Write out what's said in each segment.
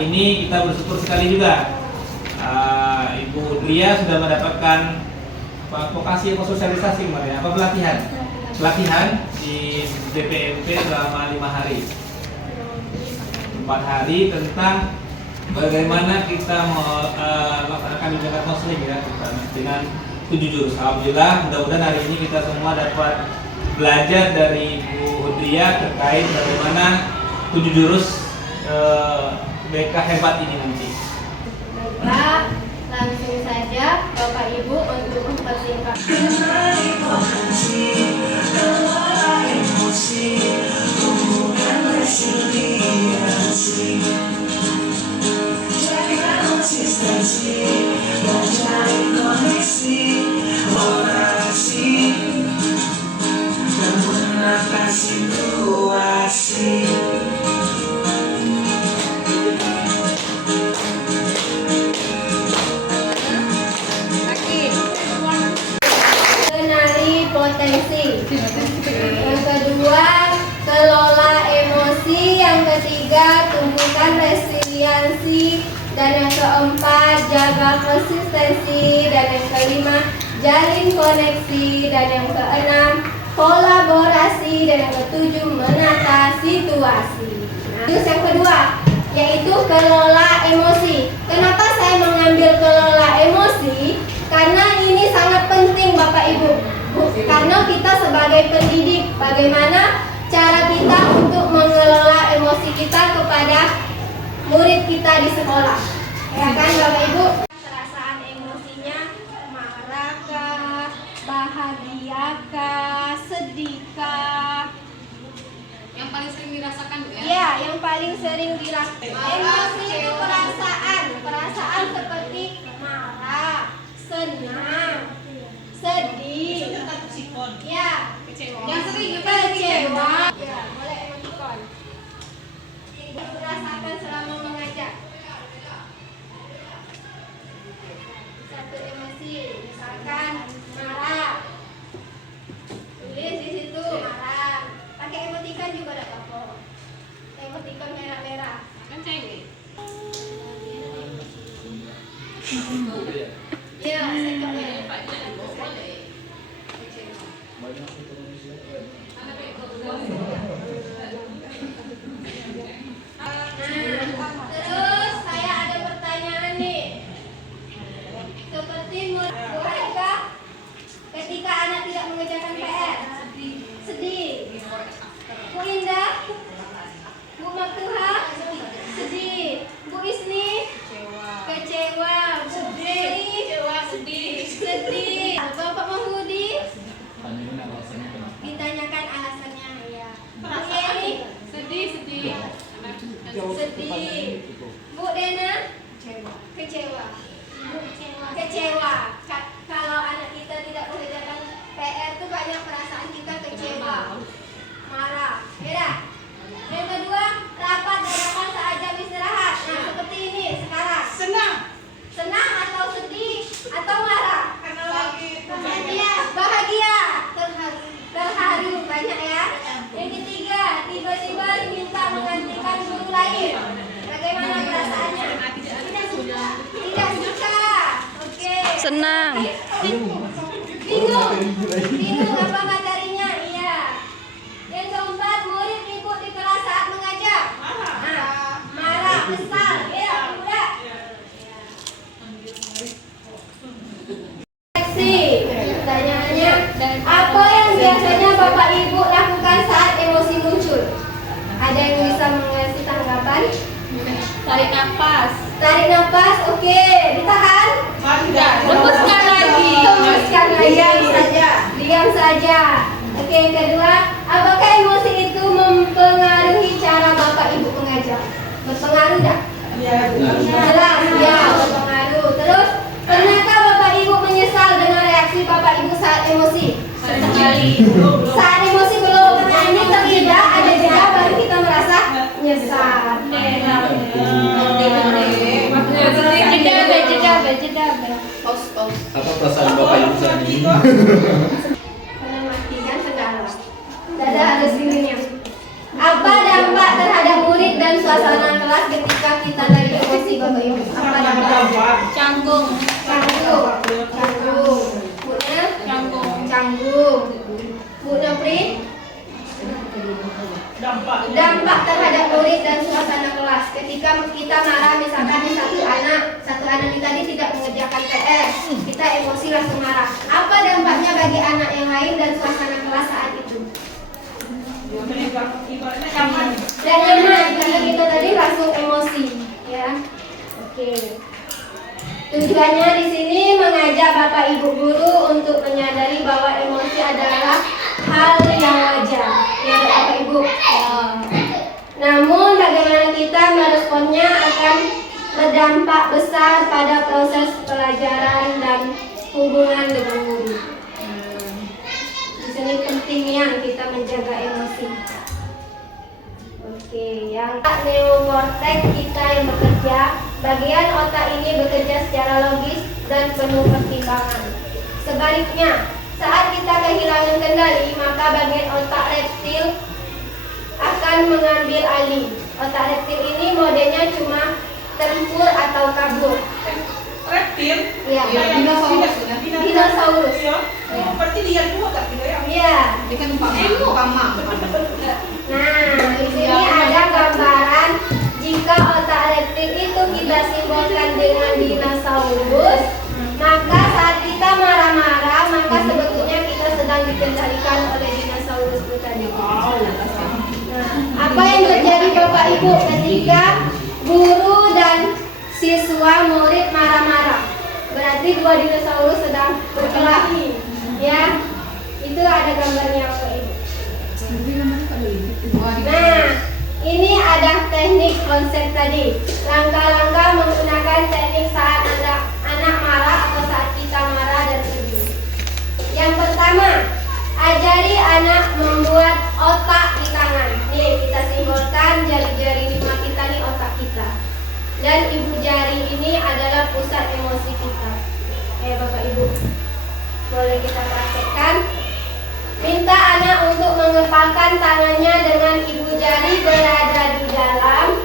Ini kita bersyukur sekali juga Ibu Udria sudah mendapatkan vokasi atau sosialisasi kemarin, apa pelatihan di DPMP selama 5 hari 4 hari tentang bagaimana kita melaksanakan kebijakan konseling ya dengan 7 jurus. Alhamdulillah, mudah-mudahan hari ini kita semua dapat belajar dari Ibu Udria terkait bagaimana 7 jurus BK hebat ini nanti. Baiklah, langsung saja Bapak Ibu untuk mempersingkat. Potensi. Yang kedua, kelola emosi. Yang ketiga, tumbuhkan resiliensi. Dan yang keempat, jaga konsistensi. Dan yang kelima, jalin koneksi. Dan yang keenam, kolaborasi. Dan yang ketujuh, menata situasi. Terus yang kedua, yaitu kelola emosi. Kenapa saya mengambil kelola emosi? Karena ini sangat penting Bapak Ibu. Karena kita sebagai pendidik, bagaimana cara kita untuk mengelola emosi kita kepada murid kita di sekolah, ya kan Bapak Ibu? Perasaan emosinya marahkah, bahagiakah, sedihkah? Yang paling sering dirasakan ya? Ya, yang paling sering dirasakan. Emosi itu perasaan seperti marah, senang, sedih, ya, Yang sering kecewa, ya, boleh emotikon. Merasakan selama mengajar. Satu emosi, misalkan marah, tulis di situ marah. Pakai emotikon juga ada apa? Emotikon merah-merah. Kan cengeng. Ya, sekali. Terus saya ada pertanyaan nih. Seperti bolehkah ketika anak tidak mengerjakan PR? Sedih. Bu Indah? Bu Maktuha? Sedih. Bu Isni? Kecewa. Bu Dewi? Sedih. Bapak Mahmudi? Ditanyakan alasannya ya. Bu Yeni? Sedih. Sedih. Bu Dena? Kecewa. Kalau anak kita tidak mengerjakan PR itu banyak perasaan kita kecewa, marah. Beda. Yang kedua, rapat dadakan saat jam istirahat. Nah, seperti ini sekarang. Senang atau sedih atau marah? Bahagia. Terharu banyak ya. Yang ketiga, tiba-tiba diminta menggantikan guru lain. Bagaimana perasaannya? Tidak suka. Oke. Senang. Bingung apa materinya? Iya. Yang keempat, murid ikut di kelas saat mengajar. Marah, kesal. Ya, udah. Pertanyaannya, apa yang biasanya Bapak Ibu lakukan saat emosi muncul? Ada yang bisa mengasih tanggapan? Tarik nafas. Tarik nafas, oke. Ditahan? Hembuskan lagi. Hembuskan lagi. Diam saja. Oke, yang kedua, apakah emosi itu mempengaruhi cara Bapak Ibu mengajar? Berpengaruh tidak? Jelas, ya, berpengaruh. Terus, pernahkah Bapak Ibu menyesal dengan reaksi Bapak Ibu saat emosi? Sekali. Saat emosi belum. Nah, ini terjeda, ada jeda baru kita merasa nyesal. Jeda. Apa perasaan Bapak Ibu saat ini? Menamatikan segala. Dada ada sininya. Apa dampak terhadap murid dan suasana kelas ketika kita tadi Bapak Ibu? Apa dampak? Canggung. Canggung. Canggung. Bunya? Canggung. Canggung. Bu Nopri? Dampak terhadap murid dan suasana kelas. Ketika kita marah, misalkan nih satu anak ini tadi tidak mengerjakan PR, kita emosi langsung marah. Apa dampaknya bagi anak yang lain dan suasana kelas saat itu? Dan nyaman, karena kita tadi langsung emosi, ya. Oke. Tujuannya di sini mengajak Bapak Ibu guru untuk menyadari bahwa emosi adalah hal yang wajar, ya Bapak Ibu. Namun bagaimana kita meresponnya akan berdampak besar pada proses pelajaran dan hubungan dengan guru. Di sini pentingnya kita menjaga emosi. Oke, yang neokortex kita yang bekerja, bagian otak ini bekerja secara logis dan penuh pertimbangan. Sebaliknya, saat kita kehilangan kendali, maka bagian otak reptil akan mengambil alih. Otak reptil ini modenya cuma tempur atau kabur. Reptil? Ya, dinosaurus. Berarti dia dua tak gitu ya? Iya. Dia kan pama. Nah, di sini ada gambaran jika otak reptil itu kita simbolkan dengan dinosaurus, maka saat kita marah-marah, maka sebetulnya kita sedang dikendalikan oleh dinosaurus itu tadi. Nah, apa yang terjadi Bapak Ibu ketika guru dan siswa murid marah-marah? Berarti dua dinosaurus sedang berkelahi, ya. Itu ada gambarnya Bapak Ibu. Nah, ini ada teknik konsep tadi. Langkah-langkah menggunakan teknik saat ada anak marah atau saat kita marah dan sedih. Yang pertama, ajari anak membuat otak di tangan. Nih, kita simbolkan jari-jari lima kita nih otak kita. Dan ibu jari ini adalah pusat emosi kita. Bapak Ibu, boleh kita praktekkan. Minta anak untuk mengepalkan tangannya dengan ibu jari berada di dalam.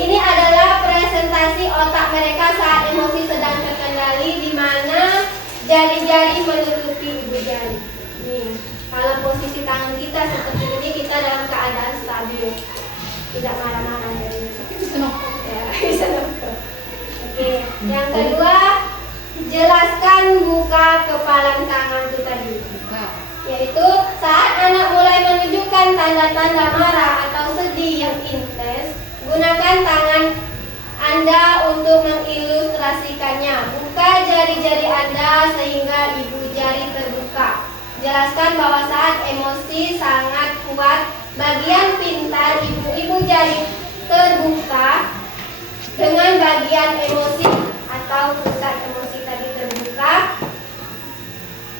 Ini adalah presentasi otak mereka saat emosi sedang terkendali, di mana jari-jari menutupi ibu jari. Nih, kalau posisi tangan kita seperti ini, kita dalam keadaan stabil, tidak marah-marah dari bisa nongkrong. Oke, yang kedua, jelaskan buka kepalan tangan itu tadi. Yaitu saat anak mulai menunjukkan tanda-tanda marah atau sedih yang intens, gunakan tangan Anda untuk mengilustrasikannya. Buka jari-jari Anda sehingga ibu jari terbuka. Jelaskan bahwa saat emosi sangat kuat, bagian pintar ibu jari terbuka dengan bagian emosi atau pusat emosi tadi terbuka.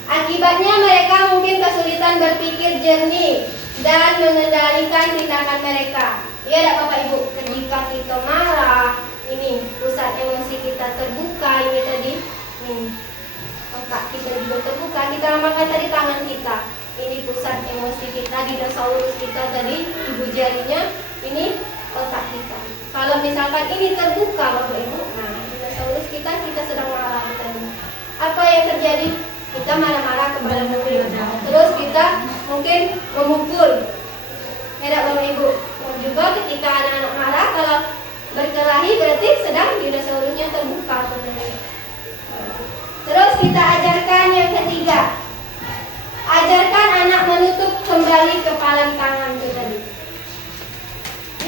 Akibatnya mereka mungkin kesulitan berpikir jernih dan mengendalikan tindakan mereka. Ya, tak Bapak Ibu, ketika kita marah, ini pusat emosi kita terbuka, ini tadi, otak kita juga terbuka. Kita namakan tadi tangan kita. Ini pusat emosi kita, dinosaurus kita tadi, ibu jarinya, ini otak kita. Kalau misalkan ini terbuka, Bapak Ibu, nah dinosaurus kita sedang marah tadi. Apa yang terjadi? Kita marah-marah kepada murid. Terus kita mungkin memukul. Tidak Bapak Ibu. Juga ketika anak-anak marah, kalau berkelahi berarti sedang dinosaurusnya terbuka. Terus kita ajarkan yang ketiga. Ajarkan anak menutup kembali kepalan tangan itu tadi.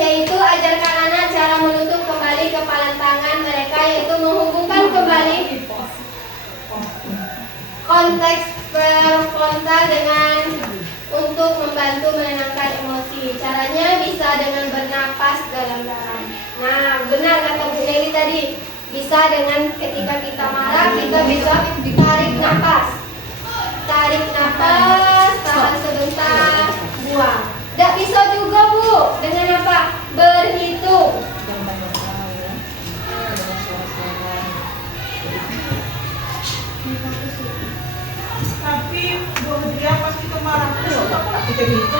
Yaitu ajarkan anak cara menutup kembali kepalan tangan mereka, yaitu menghubungkan kembali konteks prefrontal dengan untuk membantu menenangkan emosi. Caranya bisa dengan bernapas dalam-dalam. Nah, benar kata Bu Dewi tadi. Bisa dengan ketika kita marah, kita bisa tarik napas. Tarik napas, tahan sebentar, buang. Tidak bisa juga Bu, dengan apa? Berhitung. Tapi dia pas kita marah tuh, kita gitu.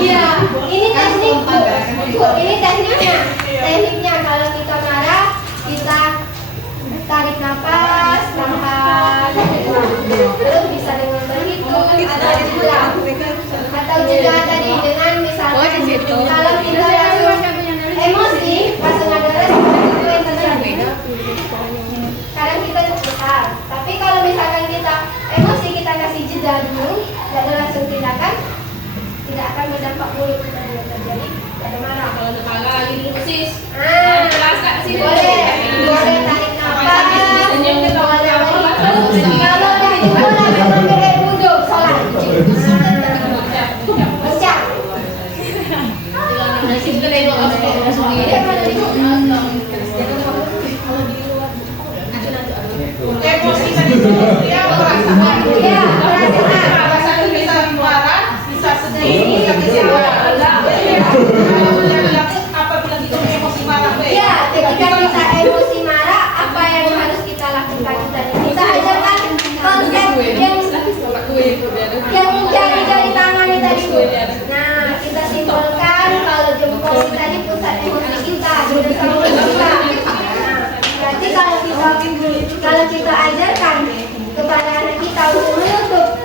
Iya, ini teknik Bu. Ini tekniknya. Tekniknya kalau kita bisa tarik nafas, tahan, lalu bisa dengan berhitung atau jeda tadi dengan misalnya kalau kita langsung emosi langsung ada resiko yang terjadi. Kadang kita besar, tapi kalau misalkan kita emosi kita kasih jeda dulu, dan langsung tindakan, tidak akan berdampak buruk kepada yang terjadi. Ada marah. Kalau kepala lagi sis. Boleh tarik nafas. Kalau udah dimulai sampai duduk sholat. Baca. Emosi tadi itu ya perasaan. Ya, perasaan. Perasaan bisa marah, bisa sedih, bisa kecewa. Apabila kita emosi marah, Ya, ketika kita emosi marah, apa yang harus kita lakukan? Kita ajarkan konsep yang jari-jari tangannya tadi. Nah, kita simpulkan kalau jempol tadi pusat emosi kita, jempol kita. Nah, berarti kalau kita ajarkan kepada anak kita untuk menutup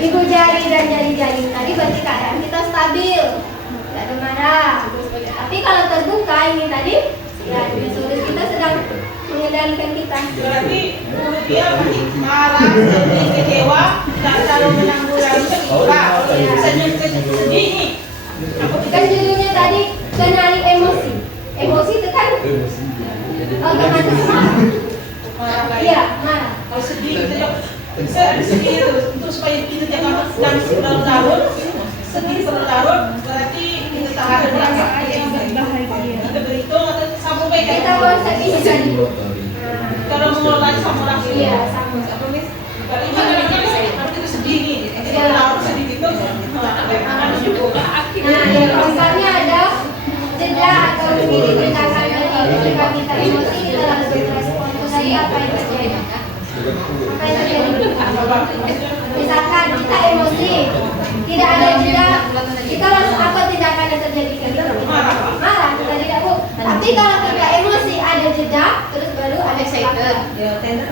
ibu jari dan jari-jari tadi, berarti keadaan kita stabil, tidak ada marah. Tapi kalau terbuka ini tadi, ya disuruh kita sedang mengendalikan kita. berarti mulut dia masih marah, sedih, kecewa, tak selalu menanggulangi ketika sedih nih. Kan judulnya tadi kenali emosi. Emosi itu kan otomatis marah. Iya, marah. Kalau sedih kita sedih itu untuk supaya kita jangan nangis berlarut-larut, sedih berlarut, berarti kita tahan merasa kita berhitung atau sambung baik. Kita konsep ini tadi. Kalau mengelola sama orang ini, Iya, sama. kalau itu kalau kita sedih nih, kita larut sedih itu, Nah, yang konsepnya ada jeda atau begini tindakan tadi. Ketika kita emosi, kita langsung respon dari apa yang terjadi. Apa yang terjadi? Misalkan kita emosi, tidak ada jeda, kita langsung apa tindakan yang terjadi? Kita marah, kita tidak bu. Tapi kalau kita emosi ada jeda, terus baru ada excited. Nah,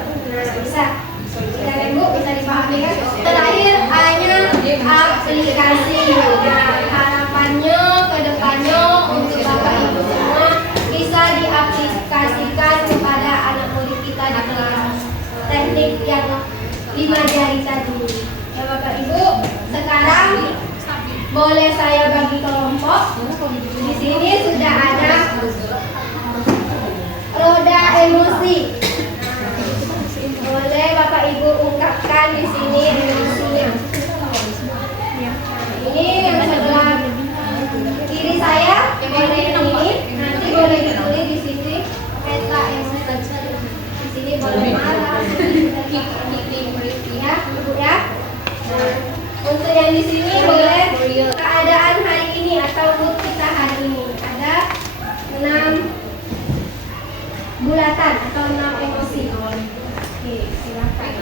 bisa. Silakan bu, bisa dipahami kan? Terakhir hanya aplikasi. Nah, harapannya ke depannya untuk bapak ibu semua bisa diaplikasikan kepada anak murid kita di kelas. Teknik yang 5 jari tadi. Ya bapak ibu, sekarang boleh saya bagi kelompok. Di sini sudah ada roda emosi. Boleh bapak ibu ungkapkan di sini emosinya. Ini yang sebelah kiri saya, boleh ini. Nanti boleh ditulis di sini peta emosi. Di sini boleh marah, ya, ibu ya. Nah, untuk yang di sini boleh keadaan hari ini atau mood kita hari ini ada 6 bulatan atau 6 emosi. Oke, silakan.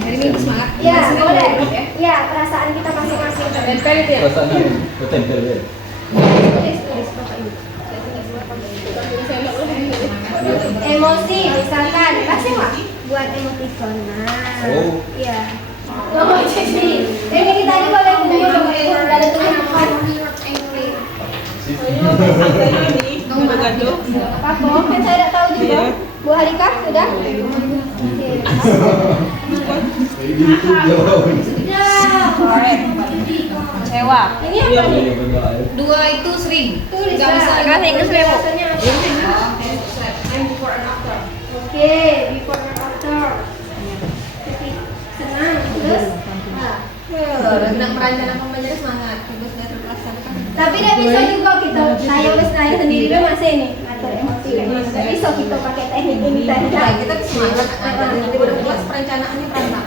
Hari Minggu semangat. Ya, boleh. Ya, perasaan kita masing-masing. Tempel itu ya. Rasanya tempel ya. Tulis, Bapak Ibu. Emosi, misalkan, kasih Pak buat emoticon. Nah, Oh. iya. Oh, jadi ini kita tadi boleh kumpul Bapak Ibu dari tulis apa? Apa? Kan saya tidak tahu juga. Bu Halika sudah? Oke. Sewa. Ini apa nih? 2 itu sering. Tulis Nggak bisa lah. Kasih Inggris dulu. Penjelasannya apa? Oke, before and after. Senang, terus? Nak merencanakan belajar semangat, terus nggak terlaksana. Tapi tidak bisa juga kita, saya sendiri masih nih ngatur emosi kayak gitu. Tidak bisa kita pakai teknik ini tadi. Kita semangat, nanti udah kelas perencanaannya pelan.